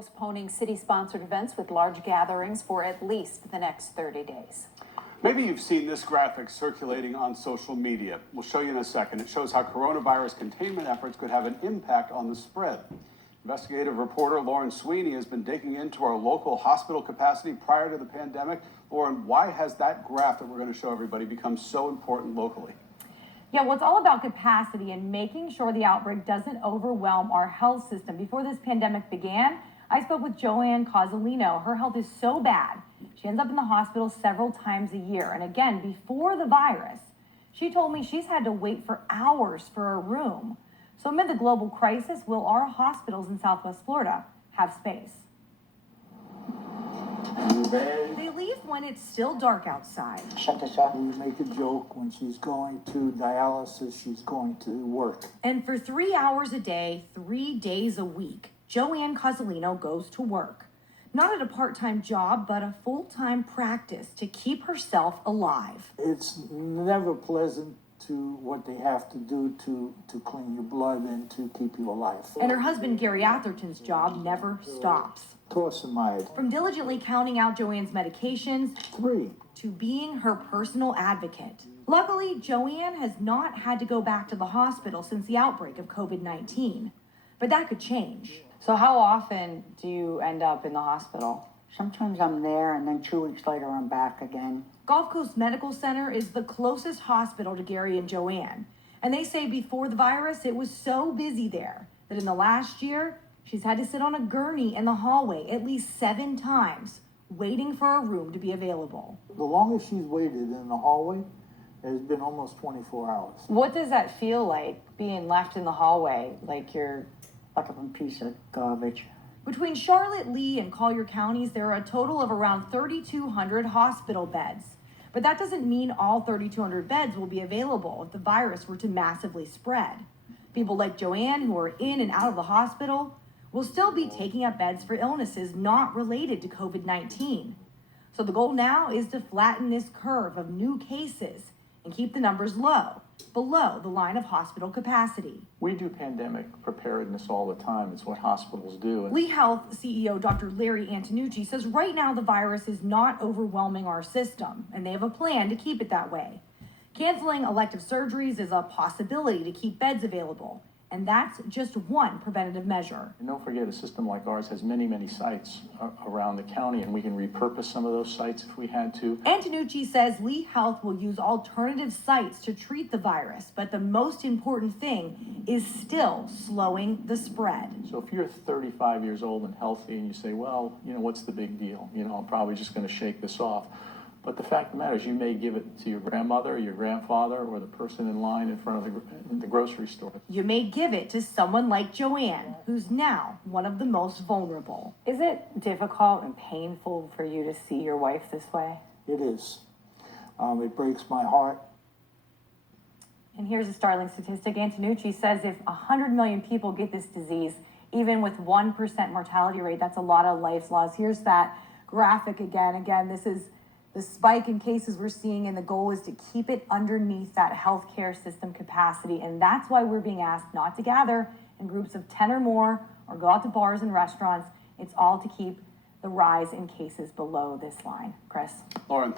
postponing city-sponsored events with large gatherings for at least the next 30 days. Maybe you've seen this graphic circulating on social media. We'll show you in a second. It shows how coronavirus containment efforts could have an impact on the spread. Investigative reporter Lauren Sweeney has been digging into our local hospital capacity prior to the pandemic. Lauren, why has that graph that we're going to show everybody become so important locally? Yeah, well, it's all about capacity and making sure the outbreak doesn't overwhelm our health system. Before this pandemic began, I spoke with JoAnn. Her health is so bad, she ends up in the hospital several times a year. And again, before the virus, she told me she's had to wait for hours for a room. So amid the global crisis, will our hospitals in Southwest Florida have space? They leave when it's still dark outside. We make a joke when she's going to dialysis, she's going to work. And for 3 hours a day, 3 days a week, JoAnn goes to work. Not at a part-time job, but a full-time practice to keep herself alive. It's never pleasant to what they have to do to clean your blood and to keep you alive. And her husband Gary Atherton's job never stops. Torsemide. From diligently counting out JoAnn's medications 3 to being her personal advocate. Luckily, JoAnn has not had to go back to the hospital since the outbreak of COVID-19, but that could change. So how often do you end up in the hospital? Sometimes I'm there and then 2 weeks later I'm back again. Gulf Coast Medical Center is the closest hospital to Gary and JoAnn. And they say before the virus, it was so busy there that in the last year, she's had to sit on a gurney in the hallway at least 7 times, waiting for a room to be available. The longest she's waited in the hallway has been almost 24 hours. What does that feel like, being left in the hallway, like you're Like a piece of garbage. Between Charlotte, Lee, and Collier counties, there are a total of around 3,200 hospital beds. But that doesn't mean all 3,200 beds will be available if the virus were to massively spread. People like JoAnn, who are in and out of the hospital, will still be taking up beds for illnesses not related to COVID-19. So the goal now is to flatten this curve of new cases and keep the numbers low, below the line of hospital capacity. We do pandemic preparedness all the time. It's what hospitals do. Lee Health CEO Dr. Larry Antonucci says right now the virus is not overwhelming our system, and they have a plan to keep it that way. Canceling elective surgeries is a possibility to keep beds available, and that's just one preventative measure. And don't forget, a system like ours has many, many sites around the county, and we can repurpose some of those sites if we had to. Antonucci says Lee Health will use alternative sites to treat the virus, but the most important thing is still slowing the spread. So if you're 35 years old and healthy and you say, well, what's the big deal? I'm probably just going to shake this off. But the fact of the matter is you may give it to your grandmother, your grandfather, or the person in line in front of the grocery store. You may give it to someone like JoAnn, who's now one of the most vulnerable. Is it difficult and painful for you to see your wife this way? It is. It breaks my heart. And here's a startling statistic. Antonucci says if 100 million people get this disease, even with 1% mortality rate, that's a lot of lives lost. Here's that graphic again. Again, this is the spike in cases we're seeing, and the goal is to keep it underneath that healthcare system capacity. And that's why we're being asked not to gather in groups of 10 or more or go out to bars and restaurants. It's all to keep the rise in cases below this line. Chris. Lauren,